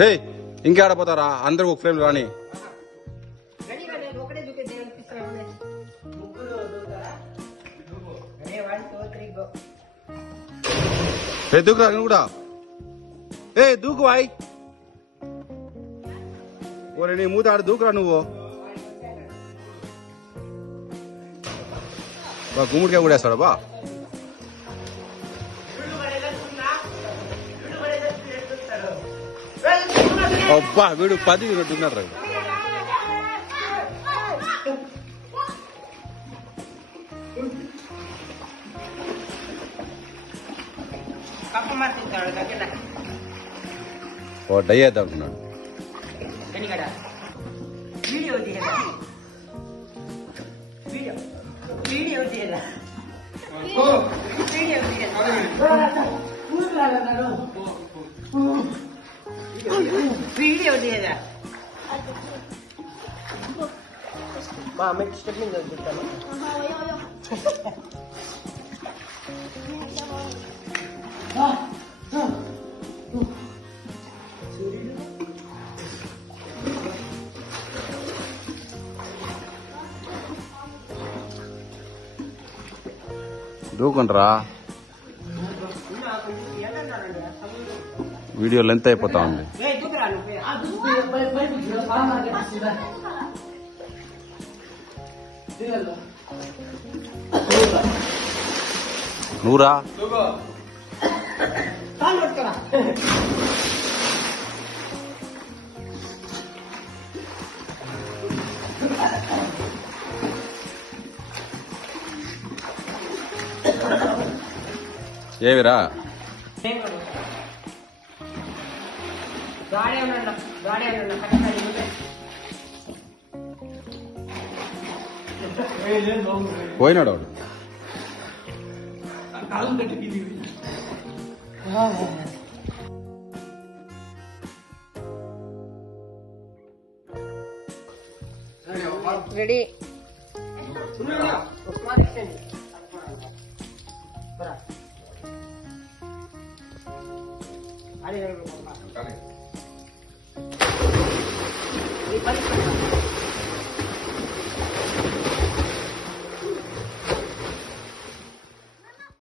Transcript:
హే ఇంకేడపోతారా అందరూ ఒక ఫ్రేమ్ రాని దూకురా కూడా ఏ దూకు వాయ్ ఓరే నీ మూత ఆడ దూకురా నువ్వు గుమ్మడికాయ కూడా వేస్తాడా బా అబ్బా వీడు 10 తిన్నట్టున్నారు ఓ డై అయితే అంటున్నాడు వీడియో లేదా మా అమ్మ స్టెప్పింగ్ చదువుతాను దూకుండ్రా వీడియో లెంత్ అయిపోతా ఉంది నూరా ఏవిరా పోయినాడు వాడు రెడీ అరే